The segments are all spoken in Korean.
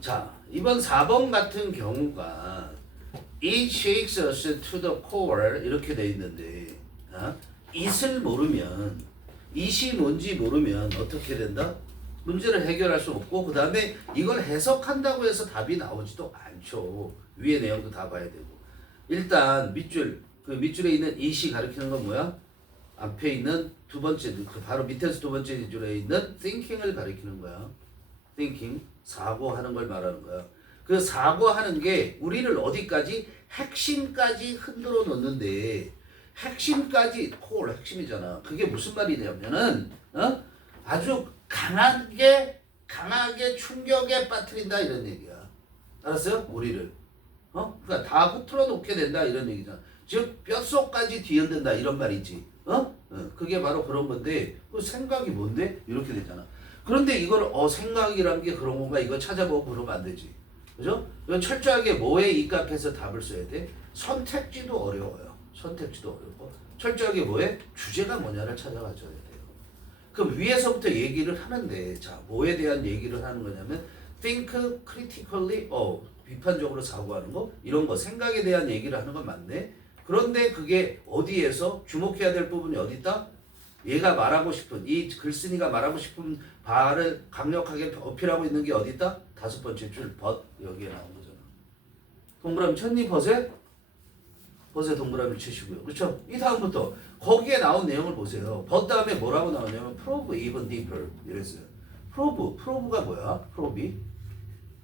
자, 이번 4번 같은 경우가 It shakes us to the core 이렇게 돼 있는데 it을 모르면 it이 뭔지 모르면 어떻게 된다? 문제를 해결할 수 없고 그 다음에 이걸 해석한다고 해서 답이 나오지도 않죠. 위의 내용도 다 봐야 되고 일단 밑줄 그 밑줄에 있는 it이 가리키는 건 뭐야? 앞에 있는 두 번째 그 바로 밑에서 두 번째 줄에 있는 thinking을 가리키는 거야. thinking 사고하는 걸 말하는 거야. 그 사고하는 게 우리를 어디까지 핵심까지 흔들어 놓는데 핵심까지 콜 핵심이잖아. 그게 무슨 말이냐면은 아주 강하게 충격에 빠뜨린다 이런 얘기야. 알았어요? 우리를 그러니까 다 흐트러 놓게 된다 이런 얘기잖아. 즉 뼛속까지 뒤흔든다 이런 말이지. 그게 바로 그런 건데 그 생각이 뭔데 이렇게 되잖아. 그런데 이걸 생각이란 게 그런 건가 이거 찾아보고 그러면 안 되지. 그죠? 이건 철저하게 뭐에 입각해서 답을 써야 돼? 선택지도 어려워요. 선택지도 어렵고 철저하게 뭐에? 주제가 뭐냐를 찾아가줘야 돼요. 그럼 위에서부터 얘기를 하는데 자 뭐에 대한 얘기를 하는 거냐면 think critically 비판적으로 사고하는 거 이런 거 생각에 대한 얘기를 하는 건 맞네. 그런데 그게 어디에서 주목해야 될 부분이 어디 있다? 얘가 말하고 싶은 이 글쓴이가 말하고 싶은 바를 강력하게 어필하고 있는 게 어디 있다? 다섯 번째 줄 벗 여기에 나온 거잖아. 동그라미 쳤니 벗에? 벗에 동그라미 치시고요. 그렇죠? 이 다음부터 거기에 나온 내용을 보세요. 벗 다음에 뭐라고 나오냐면 prove even deeper 이랬어요. prove가 뭐야?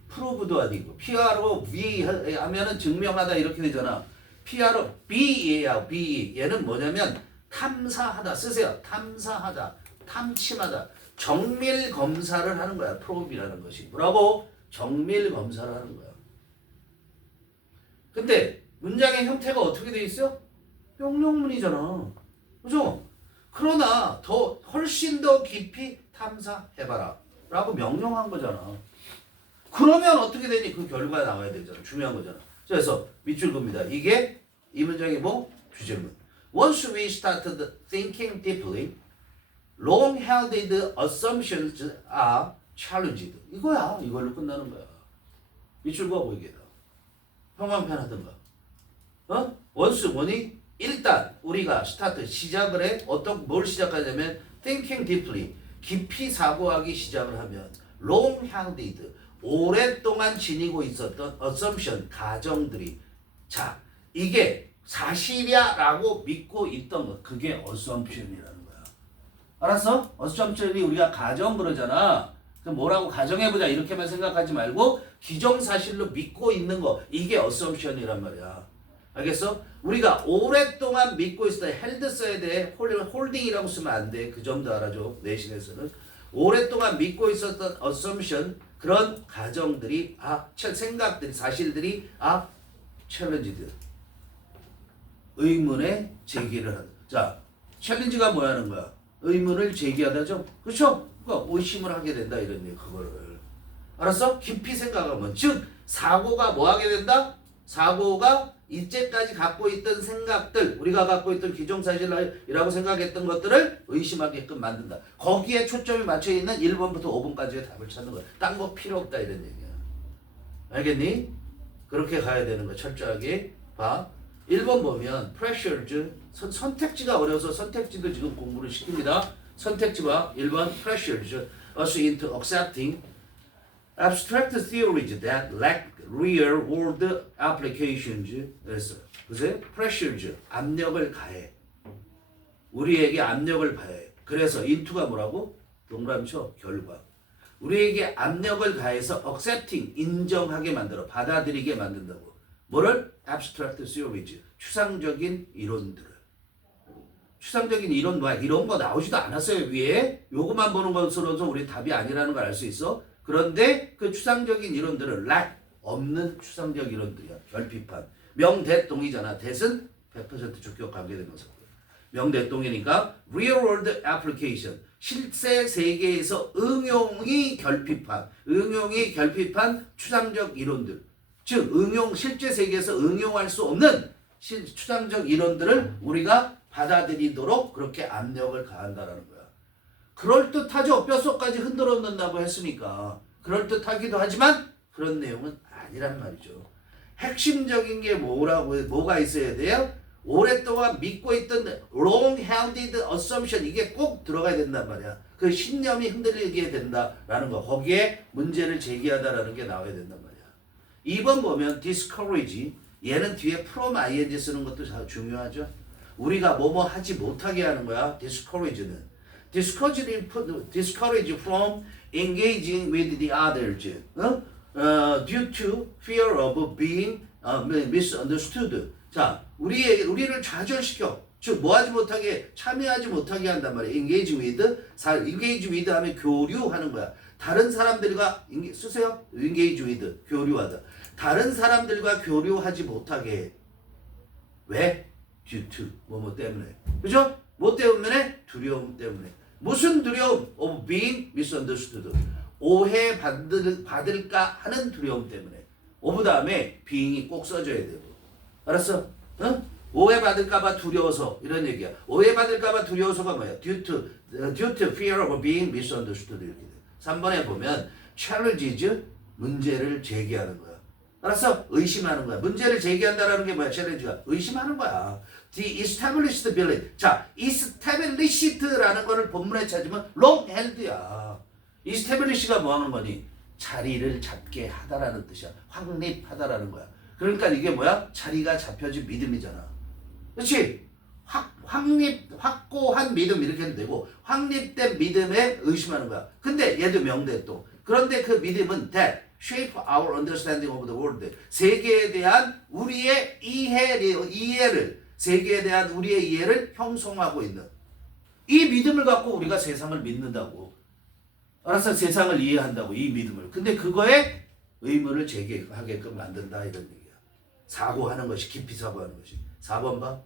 prove도 아니고 PROV 하면은 증명하다 이렇게 되잖아. PROV예요. B 얘는 뭐냐면 탐사하다 쓰세요. 탐사하다, 탐침하다, 정밀 검사를 하는 거야. probe이라는 것이 뭐라고? 정밀 검사를 하는 거야. 근데 문장의 형태가 어떻게 돼 있어? 명령문이잖아. 그죠? 그러나 훨씬 더 깊이 탐사해봐라 라고 명령한 거잖아. 그러면 어떻게 되니? 그 결과가 나와야 되잖아. 중요한 거잖아. 그래서 밑줄 긋니다. 이게 이 문장의 뭐? 주제문. Once we started thinking deeply, long-held assumptions are challenged. 이거야. 이걸로 끝나는 거야. 밑줄 그어 얘기해라. 형광펜 하든가. 원이 일단 우리가 시작을 해. 뭘 시작하냐면 thinking deeply. 깊이 사고하기 시작을 하면 long-held 오랫동안 지니고 있었던 assumption 가정들이 자 이게 사실이야 라고 믿고 있던 것 그게 assumption이라는 거야. 알았어? assumption이 우리가 가정 그러잖아. 그럼 뭐라고 가정해보자 이렇게만 생각하지 말고 기정사실로 믿고 있는 거 이게 assumption이란 말이야. 알겠어? 우리가 오랫동안 믿고 있을 때 held 써야 돼. holding이라고 쓰면 안 돼. 그 점도 알아줘. 내신에서는 오랫동안 믿고 있었던 assumption 그런 가정들이 생각들이 사실들이 challenged 의문의 제기를 하는. 자, 챌린지가 뭐라는 거야? 의문을 제기하다죠. 그렇죠? 그러니까 의심을 하게 된다 이런 얘기 그거를. 알았어? 깊이 생각하면 즉 사고가 뭐 하게 된다? 사고가 이제까지 갖고 있던 생각들, 우리가 갖고 있던 기정사실이라고 생각했던 것들을 의심하게끔 만든다. 거기에 초점이 맞춰 있는 1번부터 5번까지의 답을 찾는 거야. 딴 거 필요 없다 이런 얘기야. 알겠니? 그렇게 가야 되는 거야. 철저하게 봐. 1번 보면 pressures 선택지가 어려워서 선택지도 지금 공부를 시킵니다. 선택지와 1번 pressures us into accepting abstract theories that lack real world applications. 그래서 보세요. pressures 압력을 가해. 우리에게 압력을 가해. 그래서 into가 뭐라고? 동그라미 쳐 결과. 우리에게 압력을 가해서 accepting 인정하게 만들어 받아들이게 만든다고. 뭐를? abstract theories 추상적인 이론들을. 추상적인 이론 뭐야? 이런 거 나오지도 않았어요 위에. 요것만 보는 것으로서 우리 답이 아니라는 걸 알 수 있어. 그런데 그 추상적인 이론들은 lack 없는 추상적 이론들이야. 결핍한. 명대동이잖아. 대은 100% 주격 관계대명사. 명대동이니까 real world application 실제 세계에서 응용이 결핍한 추상적 이론들. 즉 실제 세계에서 응용할 수 없는 추상적 이론들을 우리가 받아들이도록 그렇게 압력을 가한다라는 거야. 그럴듯하죠. 뼛속까지 흔들어 놓는다고 했으니까. 그럴듯하기도 하지만 그런 내용은 아니란 말이죠. 핵심적인 게 뭐가 있어야 돼요? 오랫동안 믿고 있던 long-held assumption 이게 꼭 들어가야 된단 말이야. 그 신념이 흔들리게 된다라는 거. 거기에 문제를 제기하다라는 게 나와야 된단 말이야. 2번 보면 discourage 얘는 뒤에 from ing 쓰는 것도 중요하죠. 우리가 뭐뭐 하지 못하게 하는 거야. discourage는. discourage from engaging with the others. due to fear of being misunderstood. 자, 우리를 좌절시켜. 즉, 뭐 하지 못하게, 참여하지 못하게 한단 말이야. engage with 하면 교류하는 거야. 다른 사람들과, 쓰세요. engage with, 교류하다. 다른 사람들과 교류하지 못하게 해. 왜? due to, 뭐 때문에. 그죠? 뭐 때문에? 두려움 때문에. 무슨 두려움? of being misunderstood. 오해받을까 하는 두려움 때문에. of 다음에 being이 꼭 써줘야 되고. 알았어? 응? 오해받을까봐 두려워서 이런 얘기야. 오해받을까봐 두려워서가 뭐야? due to fear of being misunderstood 이렇게 돼. 3번에 보면 challenges 문제를 제기하는 거야. 알았어? 의심하는 거야. 문제를 제기한다라는 게 뭐야? challenge가 의심하는 거야. The established belief. 자, established라는 거를 본문에 찾으면 long held야. establish가 뭐 하는 거니? 자리를 잡게 하다라는 뜻이야. 확립하다라는 거야. 그러니까 이게 뭐야? 자리가 잡혀진 믿음이잖아. 그렇지? 확고한 믿음 이렇게 해도 되고 확립된 믿음에 의심하는 거야. 근데 얘도 명대 또. 그런데 그 믿음은 that shape our understanding of the world. 세계에 대한 우리의 이해를 세계에 대한 우리의 이해를 형성하고 있는 이 믿음을 갖고 우리가 세상을 믿는다고. 알았어? 세상을 이해한다고 이 믿음을. 근데 그거에 의문을 제기하게끔 만든다 이런 얘기야. 사고하는 것이 깊이 사고하는 것이. 4번 봐.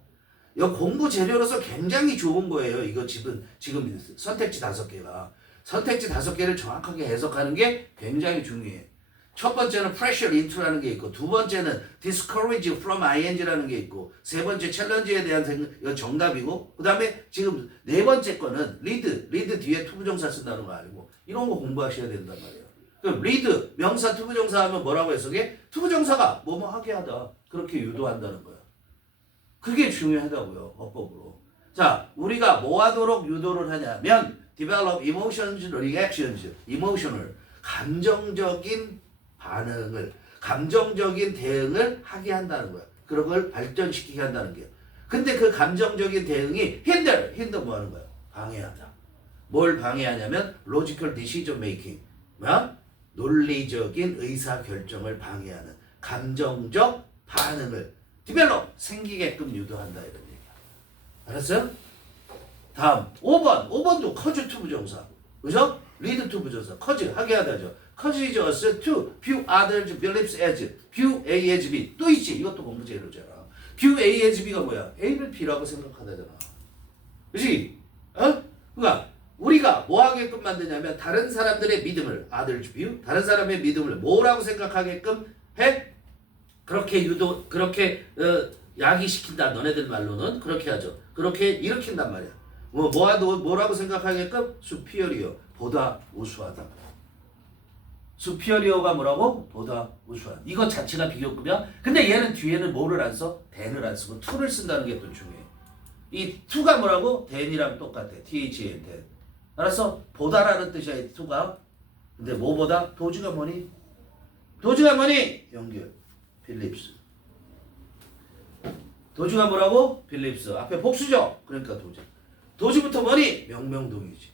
이거 공부 재료로서 굉장히 좋은 거예요. 이거 지금 선택지 5개가. 선택지 5개를 정확하게 해석하는 게 굉장히 중요해. 첫 번째는 pressure into라는 게 있고 두 번째는 discourage from ing라는 게 있고 세 번째 challenge에 대한 이거 정답이고 그 다음에 지금 네 번째 거는 lead 뒤에 투부정사 쓴다는 거 아니고 이런 거 공부하셔야 된단 말이에요. 그럼 lead 명사 투부정사 하면 뭐라고 해석해? 투부정사가 뭐뭐 하게 하다 그렇게 유도한다는 거야. 그게 중요하다고요. 어법으로. 자, 우리가 뭐 하도록 유도를 하냐면 develop emotions, reactions, emotional 감정적인 반응을 감정적인 대응을 하게 한다는 거야. 그런 걸 발전시키게 한다는 거야. 근데 그 감정적인 대응이 hinder 뭐 하는 거야? 방해하다. 뭘 방해하냐면 logical decision making 뭐야? 논리적인 의사결정을 방해하는 감정적 반응을 develop 생기게끔 유도한다 이런 얘기야. 알았어요? 다음 5번도 cause 투부정사 그죠? lead 투부정사 cause 하게 하다죠. cause us to view others beliefs as view A as B 또 있지. 이것도 공부 재료잖아. view A as B가 뭐야? A를 B라고 생각하다잖아. 그치? 그러니까 우리가 뭐 하게끔 만드냐면 다른 사람들의 믿음을 others view 다른 사람의 믿음을 뭐라고 생각하게끔 해? 그렇게 야기시킨다. 너네들 말로는 그렇게 하죠. 그렇게 일으킨단 말이야. 뭐라고 생각하게끔 superior 보다 우수하다. superior가 뭐라고? 보다 우수한. 이거 자체가 비교급이야. 근데 얘는 뒤에는 뭐를 안 써? than을 안 쓰고 to를 쓴다는 게 또 중요해. 이 to가 뭐라고? than이랑 똑같아. than. 알았어? 보다라는 뜻이야. 이 to가. 근데 뭐보다? 도주가 뭐니? 연결. 필립스. 도주가 뭐라고? 필립스. 앞에 복수죠? 그러니까 도주. 도주부터 뭐니? 명명동이지.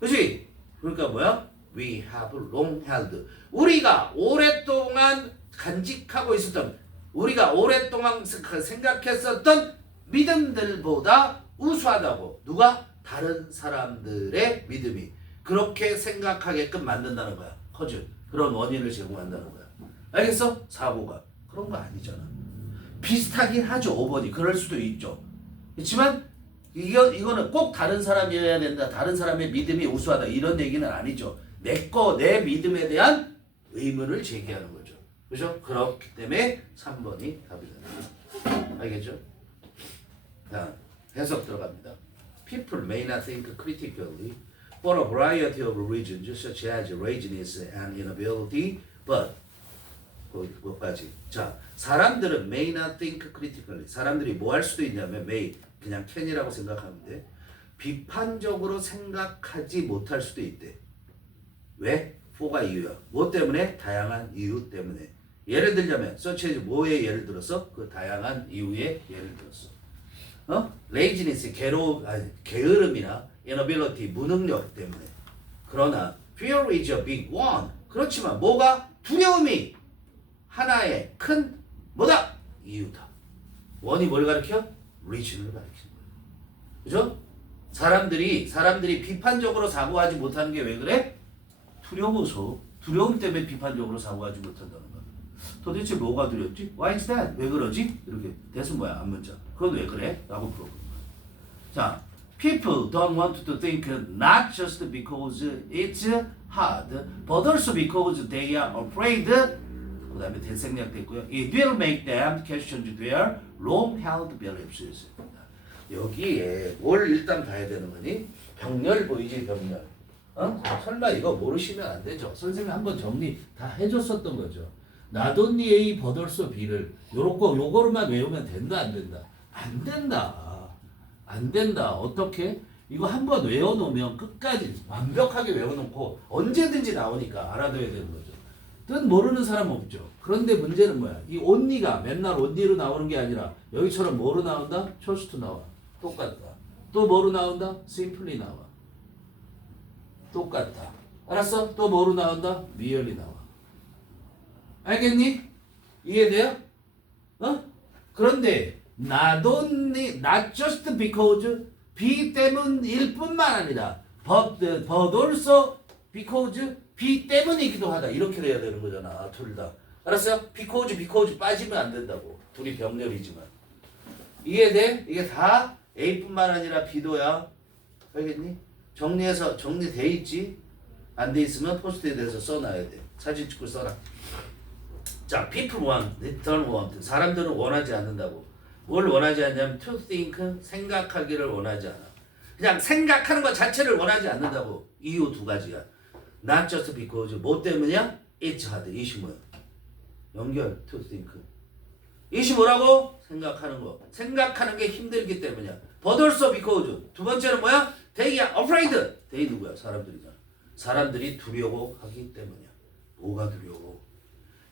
그치? 그러니까 뭐야? We have long held. 우리가 오랫동안 간직하고 있었던, 우리가 오랫동안 생각했었던 믿음들보다 우수하다고. 누가? 다른 사람들의 믿음이. 그렇게 생각하게끔 만든다는 거야. 커즈. 그런 원인을 제공한다는 거야. 알겠어? 사고가. 그런 거 아니잖아. 비슷하긴 하죠. 5번이. 그럴 수도 있죠. 그렇지만 이거는 꼭 다른 사람이어야 된다. 다른 사람의 믿음이 우수하다. 이런 얘기는 아니죠. 내 믿음에 대한 의문을 제기하는 거죠. 그죠? 그렇기 때문에 3번이 답이다. 알겠죠? 자, 해석 들어갑니다. People may not think critically for a variety of reasons such as laziness and inability but 뭐까지? 자, 사람들은 may not think critically. 사람들이 뭐 할 수도 있냐면 may 그냥 can이라고 생각하면 돼. 비판적으로 생각하지 못할 수도 있대. 왜? for가 이유야. 뭐 때문에? 다양한 이유 때문에. 예를 들자면 such as 뭐의 예를 들어서? 그 다양한 이유의 예를 들었어. laziness 게으름이나 inability 무능력 때문에. 그러나 fear is a big one. 그렇지만 뭐가? 두려움이 하나의 큰 뭐다? 이유다. 원이 뭘 가리켜? reason을 가리키는 거야. 그죠? 사람들이 비판적으로 사고하지 못하는 게 왜 그래? 두려워서. 두려움 때문에 비판적으로 사고하지 못한다는 거야. 도대체 뭐가 두렵지? Why is that? 왜 그러지? 이렇게 대수 뭐야? 앞문자. 그건 왜 그래? 라고 물어보는 거야. 자, people don't want to think not just because it's hard, but also because they are afraid. 그 다음에 대생략 됐고요. It will make them question their long-held beliefs. 여기에 뭘 일단 봐야 되는 거니? 병렬 보이지, 병렬. 설마 이거 모르시면 안 되죠. 선생님이 한번 정리 다 해줬었던 거죠. 나돈니 A 버덜소 B를 요거로만 외우면 된다, 안 된다? 안 된다. 안 된다. 어떻게? 이거 한번 외워놓으면 끝까지 완벽하게 외워놓고 언제든지 나오니까 알아둬야 되는 거죠. 뜻 모르는 사람 없죠. 그런데 문제는 뭐야? 이 only가 맨날 only로 나오는 게 아니라 여기처럼 뭐로 나온다? choose to 나와. 똑같다. 또 뭐로 나온다? simply 나와. 똑같다. 알았어? 또 뭐로 나온다? merely 나와. 알겠니? 이해돼요? 그런데 not only, not just because B 때문일 뿐만 아니라 but also because B 때문이기도 하다. 이렇게 돼야 되는 거잖아. 둘 다. 알았어요? because 빠지면 안 된다고. 둘이 병렬이지만. 이해돼? 이게 다 A뿐만 아니라 B도야. 알겠니? 정리돼 있지? 안 돼 있으면 포스트에 대해서 써놔야 돼. 사진 찍고 써라. 자, people want, they don't want. 사람들은 원하지 않는다고. 뭘 원하지 않냐면 to think, 생각하기를 원하지 않아. 그냥 생각하는 것 자체를 원하지 않는다고. 이유 두 가지야. Not just because. 뭐 때문이야? It's hard. 이시 뭐야? 연결 to think. 이시 뭐라고? 생각하는 거. 생각하는 게 힘들기 때문이야. But also because. 두 번째는 뭐야? They are afraid. They 누구야? 사람들이잖아. 사람들이 두려워하기 때문이야. 뭐가 두려워?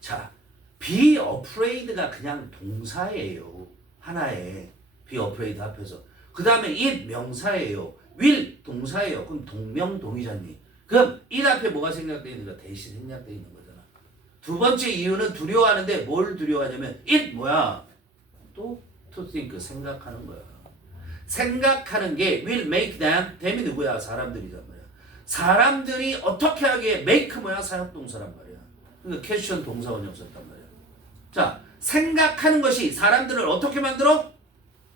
자, be afraid가 그냥 동사예요. 하나의 be afraid 앞에서. 그 다음에 it 명사예요. will 동사예요. 그럼 동명동의잖니. 그럼 it 앞에 뭐가 생략되어 있는가? 대시 생략되어 있는 거잖아. 두 번째 이유는 두려워하는데 뭘 두려워하냐면 it 뭐야? 또 to think 생각하는 거야. 생각하는 게 will make them them이 누구야? 사람들이란 말이야. 사람들이 어떻게 하기에 make 뭐야? 사역동사란 말이야. 그러니까 퀘스천 동사 원형 썼단 말이야. 자, 생각하는 것이 사람들을 어떻게 만들어?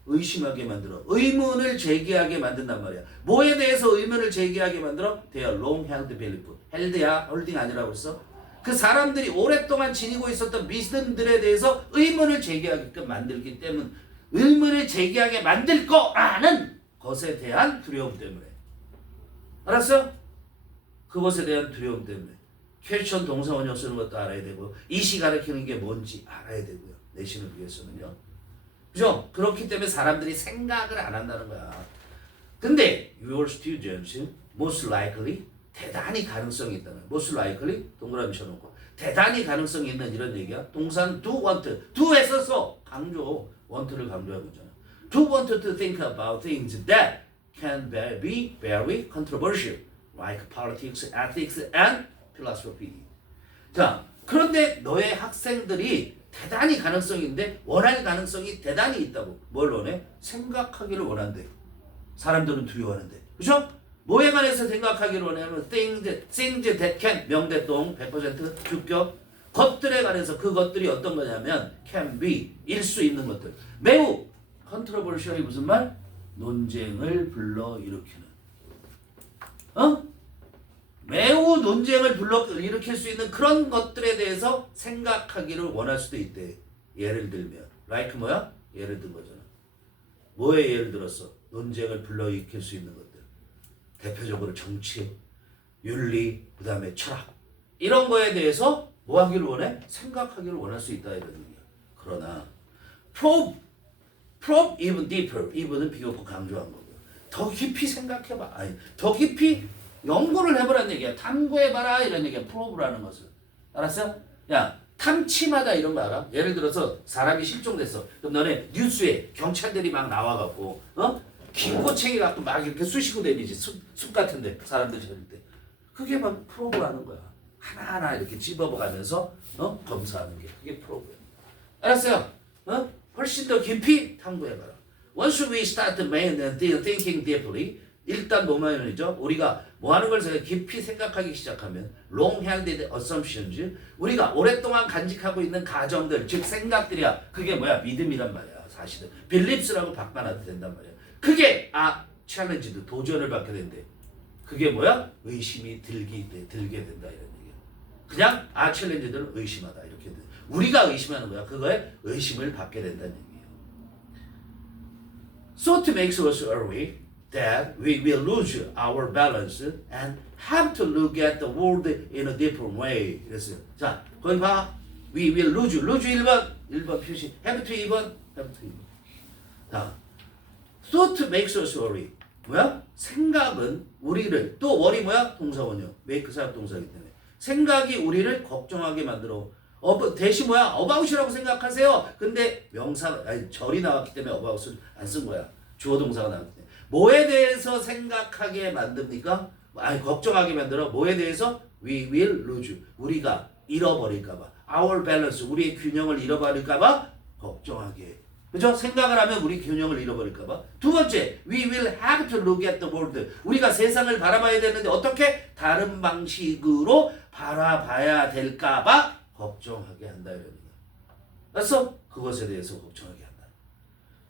의심하게 만들어. 의문을 제기하게 만든단 말이야. 뭐에 대해서 의문을 제기하게 만들어? They are long-held belief. held야, holding 아니라고 했어? 그 사람들이 오랫동안 지니고 있었던 믿음들에 대해서 의문을 제기하게끔 만들기 때문에 의문을 제기하게 만들 거라는 것에 대한 두려움 때문에. 알았어? 그것에 대한 두려움 때문에. 퀘스천 동사 원형 쓰는 것도 알아야 되고 이시 가리키는 게 뭔지 알아야 되고요. 내신을 위해서는요. 그죠? 그렇기 때문에 사람들이 생각을 안 한다는 거야. 근데 your students most likely 대단히 가능성이 있다는 거야. most likely 동그라미 쳐놓고 대단히 가능성이 있는 이런 얘기야. 동사는 do want. do에서 써. 강조. want를 강조하고 있잖아. do want to think about things that can be very controversial like politics, ethics, and philosophy. 자, 그런데 너의 학생들이 대단히 가능성이 있는데 원할 가능성이 대단히 있다고. 뭘 원해? 생각하기를 원한대. 사람들은 두려워하는데. 그죠? 뭐에 관해서 생각하기를 원하냐면 things that can 명대동 100% 주격 것들에 관해서 그 것들이 어떤 거냐면 can be 일 수 있는 것들. 매우 controversial이 무슨 말? 논쟁을 불러일으키는. 매우 논쟁을 불러일으킬 수 있는 그런 것들에 대해서 생각하기를 원할 수도 있대. 예를 들면 like 뭐야? 예를 든 거잖아. 뭐에 예를 들었어? 논쟁을 불러일으킬 수 있는 것들. 대표적으로 정치, 윤리, 그 다음에 철학 이런 거에 대해서 뭐 하기를 원해? 생각하기를 원할 수 있다 이런 얘기야. 그러나 probe even deeper. even은 비교고 강조한 거고요. 더 깊이 생각해봐. 아니, 더 깊이 연구를 해보라는 얘기야. 탐구해봐라 이런 얘기야. probe라는 것을. 알았어? 야, 탐침하다 이런 거 알아? 예를 들어서 사람이 실종됐어. 그럼 너네 뉴스에 경찰들이 막 나와갖고 긴고챙이 갖고 막 이렇게 쑤시고 다니지. 숲 같은데 사람들 저럴 때. 그게 막 프로브라는 거야. 하나하나 이렇게 집어가면서 검사하는 게 그게 프로브야. 알았어요? 훨씬 더 깊이 탐구해봐라. Once we start thinking deeply, 일단 뭐만 말이죠? 우리가 뭐 하는 걸 깊이 생각하기 시작하면 long-held assumptions, 우리가 오랫동안 간직하고 있는 가정들, 즉 생각들이야. 그게 뭐야? 믿음이란 말이야. 사실은 beliefs라고 바꿔놔도 된단 말이야. 그게 challenged, 도전을 받게 된대. 그게 뭐야? 의심이 들게 된다 이런 얘기야. 그냥 challenged를 의심하다 이렇게 돼. 우리가 의심하는 거야. 그거에 의심을 받게 된다는 얘기예요. So to make us worry that we will lose our balance and have to look at the world in a different way. 그랬어요. 자, 거기 봐. We will lose 1번 표시. have to 2번. 자, thought makes us worry. 뭐야? 생각은 우리를, 또 worry 뭐야? 동사원이요. make 사역 동사이기 때문에. 생각이 우리를 걱정하게 만들어. 대시 뭐야? about이라고 생각하세요. 근데 절이 나왔기 때문에 about을 안 쓴 거야. 주어 동사가 나왔기 때문에. 뭐에 대해서 생각하게 만듭니까? 걱정하게 만들어. 뭐에 대해서? We will lose. 우리가 잃어버릴까봐. Our balance. 우리의 균형을 잃어버릴까봐 걱정하게. 그죠? 생각을 하면 우리 균형을 잃어버릴까봐. 두 번째, we will have to look at the world. 우리가 세상을 바라봐야 되는데 어떻게? 다른 방식으로 바라봐야 될까봐 걱정하게 한다 이런 얘기야. 그래서 그것에 대해서 걱정하게 한다.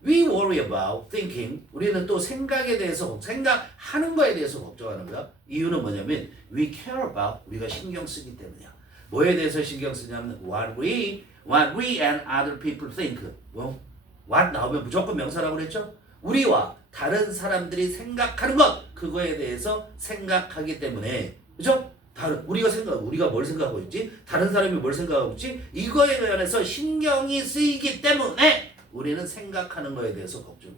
We worry about thinking. 우리는 또 생각에 대해서, 생각하는 거에 대해서 걱정하는 거야. 이유는 뭐냐면 we care about, 우리가 신경 쓰기 때문이야. 뭐에 대해서 신경 쓰냐면 what we and other people think. what 나오면 무조건 명사라고 그랬죠? 우리와 다른 사람들이 생각하는 것, 그거에 대해서 생각하기 때문에, 그죠? 우리가 뭘 생각하고 있지? 다른 사람이 뭘 생각하고 있지? 이거에 관해서 신경이 쓰이기 때문에 우리는 생각하는 거에 대해서 걱정해.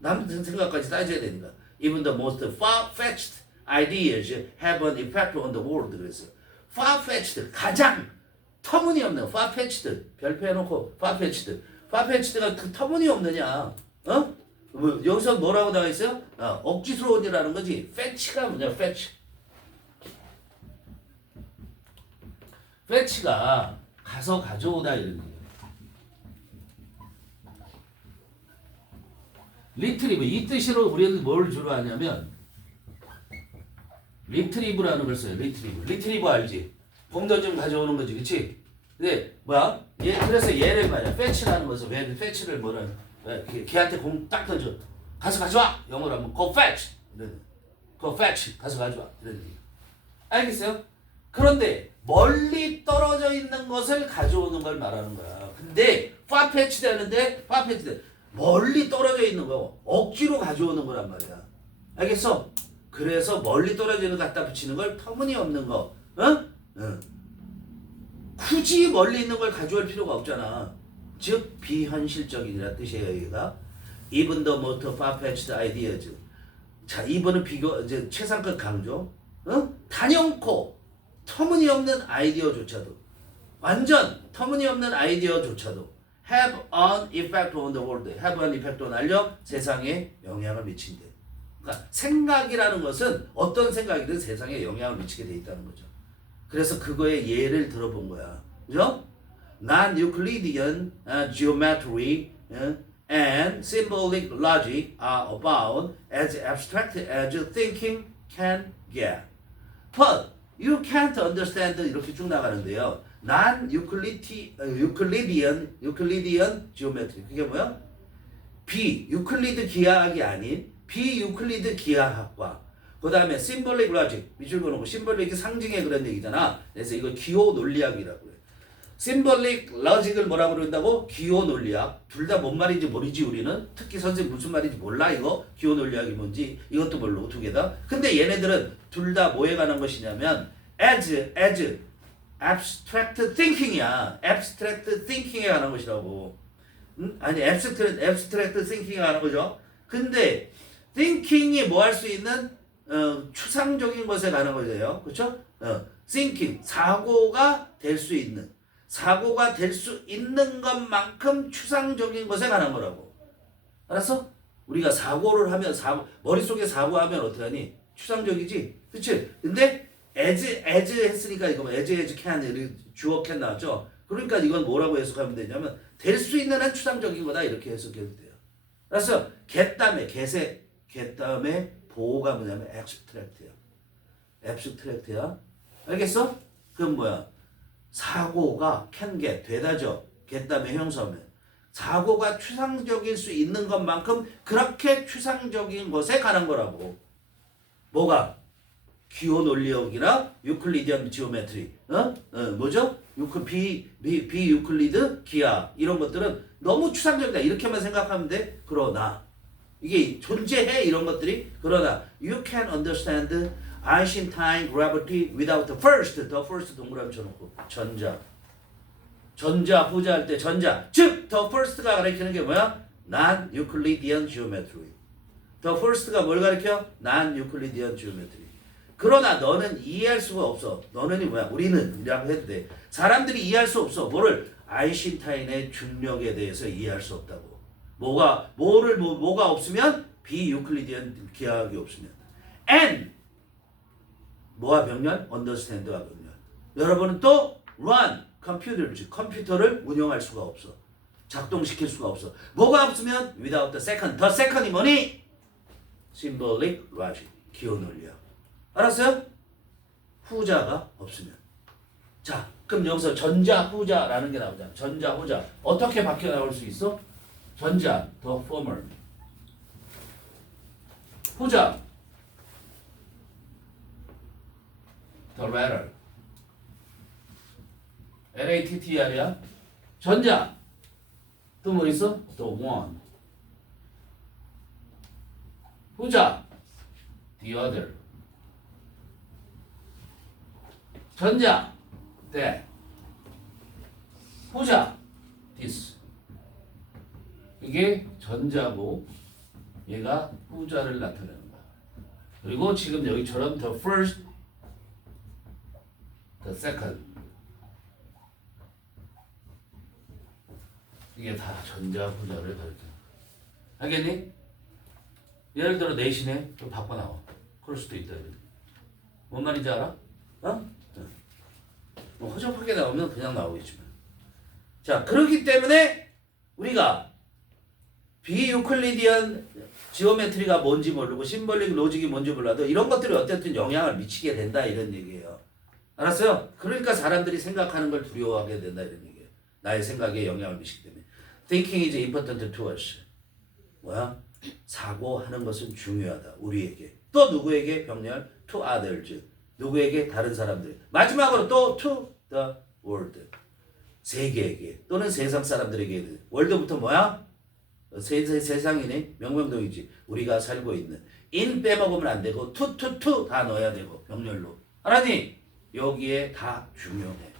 남 생각까지 따져야 되니까. Even the most far-fetched ideas have an effect on the world. 그랬어요. far-fetched, 가장 터무니없는, far-fetched, 별표해놓고 far-fetched. far-fetched가 그 터무니없느냐? 여기서 뭐라고 나와 있어요? 억지스러운이라는 거지. fetch가 뭐냐? fetch가 가서 가져오다 이런 얘기예요. 리트리브, 이 뜻으로 우리는 뭘 주로 하냐면 리트리브라는 걸 써요. 리트리브 알지? 공돈 좀 가져오는 거지, 그치? 근데 뭐야? 그래서 얘를 말이야. fetch라는 것은 왜 fetch를 걔한테 공 딱 던져. 가서 가져와. 영어로 하면 go fetch. go fetch. 가서 가져와. 이런 얘기. 알겠어요? 그런데 멀리 떨어져 있는 것을 가져오는 걸 말하는 거야. 근데 far-fetched 하는데 far-fetched 멀리 떨어져 있는 거 억지로 가져오는 거란 말이야. 알겠어? 그래서 멀리 떨어지는 거 갖다 붙이는 걸 터무니없는 거. 굳이 멀리 있는 걸 가져올 필요가 없잖아. 즉 비현실적이라 뜻이에요. 얘가 even the most far-fetched ideas. 자, 이번은 이제 최상급 강조. 단연코 터무니없는 아이디어조차도, 완전 터무니없는 아이디어조차도 have an effect on the world. have an effect on 알려 세상에 영향을 미친대. 그러니까 생각이라는 것은 어떤 생각이든 세상에 영향을 미치게 돼 있다는 거죠. 그래서 그거의 예를 들어본 거야. 그죠? Non-Euclidean geometry and symbolic logic are about as abstract as thinking can get. But you can't understand 이렇게 쭉 나가는데요. Non-Euclidean geometry. 그게 뭐야? 유클리드 기하학이 아닌 비유클리드 기하학과. 그 다음에 symbolic logic. 밑줄 그어놓고 심볼릭이 상징의 그런 얘기잖아. 그래서 이거 기호 논리학이라고 해. 심볼릭 logic을 뭐라고 그런다고? 기호 논리학. 둘 다 뭔 말인지 모르지 우리는. 특히 선생님 무슨 말인지 몰라 이거. 기호 논리학이 뭔지 이것도 모르고 두 개 다. 근데 얘네들은 둘 다 뭐에 관한 것이냐면 as abstract thinking이야. abstract thinking에 관한 것이라고. 아니 abstract thinking에 관한 거죠. 근데 thinking이 뭐 할 수 있는 추상적인 것에 관한 거예요. 그렇죠? thinking 사고가 될 수 있는 것만큼 추상적인 것에 관한 거라고. 알았어? 우리가 사고를 하면 머릿속에 사고하면 어떻게 하니? 추상적이지. 그치? 근데 as 했으니까 이거 as can 주어 can 나왔죠? 그러니까 이건 뭐라고 해석하면 되냐면 될 수 있는 한 추상적인 거다 이렇게 해석해도 돼요. 그래서 get 다음에 보호가 뭐냐면 abstract야. 알겠어? 그럼 뭐야? 사고가 can get 되다죠. get 다음에 형사면 사고가 추상적일 수 있는 것만큼 그렇게 추상적인 것에 관한 거라고. 뭐가? 기호 논리역이나 유클리디안 지오메트리, 뭐죠? 비유클리드 기하 이런 것들은 너무 추상적이다 이렇게만 생각하면 돼. 그러나 이게 존재해 이런 것들이. 그러나 you can understand Einstein gravity without the first 동그라미 쳐놓고 전자 후자 할 때 전자 즉 the first가 가리키는 게 뭐야? non-Euclidean geometry. the first가 뭘 가리켜? non-Euclidean geometry. 그러나 너는 이해할 수가 없어. 너는이 뭐야? 우리는 이라고 해도 돼. 사람들이 이해할 수 없어. 뭐를? 아인슈타인의 중력에 대해서 이해할 수 없다고. 뭐가 없으면 비유클리디안 기하학이 없으면. and 뭐와 병렬? understand와 병렬. 여러분은 또 run 컴퓨터를 운영할 수가 없어. 작동시킬 수가 없어. 뭐가 없으면 without the second이 뭐니? symbolic logic 기호 논리야. 알았어요? 후자가 없으면. 자, 그럼 여기서 전자, 후자라는 게 나오잖아. 전자, 후자. 어떻게 바뀌어 나올 수 있어? 전자, the former. 후자, the latter. LATTR이야. 전자, 또 뭐 있어? the one. 후자, the other. 전자, that. 후자, this. 이게 전자고 얘가 후자를 나타내는 거야. 그리고 지금 여기처럼 the first, the second. 이게 다 전자, 후자를 가리켜. 알겠니? 예를 들어 내신에 또 바꿔 나와. 그럴 수도 있다. 뭔 말인지 알아? 뭐 허접하게 나오면 그냥 나오겠지만. 자, 그렇기 때문에 우리가 비유클리디안 지오메트리가 뭔지 모르고 심볼릭 로직이 뭔지 몰라도 이런 것들이 어쨌든 영향을 미치게 된다 이런 얘기예요. 알았어요? 그러니까 사람들이 생각하는 걸 두려워하게 된다 이런 얘기예요. 나의 생각에 영향을 미치기 때문에. Thinking is important to us. 뭐야? 사고하는 것은 중요하다. 우리에게. 또 누구에게? 병렬 to others. 누구에게? 다른 사람들. 마지막으로 또 to the world. 세계에게 또는 세상 사람들에게. 월드부터 뭐야? 세상이네. 명명동이지. 우리가 살고 있는. in 빼먹으면 안 되고 to 다 넣어야 되고 병렬로. 알았니? 여기에 다 중요해.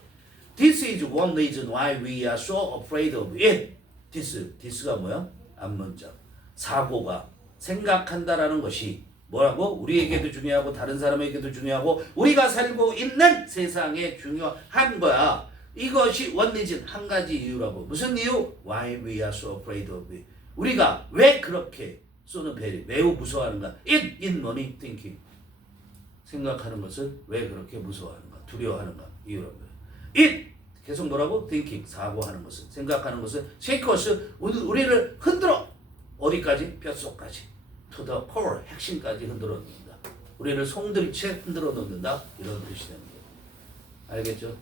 This is one reason why we are so afraid of it. this가 뭐야? 앞문장. 사고가 생각한다라는 것이 뭐라고? 우리에게도 중요하고 다른 사람에게도 중요하고 우리가 살고 있는 세상에 중요한 거야. 이것이 one reason 한 가지 이유라고. 무슨 이유? Why we are so afraid of it. 우리가 왜 그렇게 쏘는 배를 매우 무서워하는가? It in money thinking. 생각하는 것을 왜 그렇게 무서워하는가? 두려워하는가? 이유라고. It 계속 뭐라고? thinking 사고하는 것을 생각하는 것을 shake us 우리를 흔들어 어디까지? 뼛속까지 to the core 핵심까지 흔들어 놓는다. 우리를 송두리째 흔들어 놓는다 이런 뜻이 되는 거예요. 알겠죠?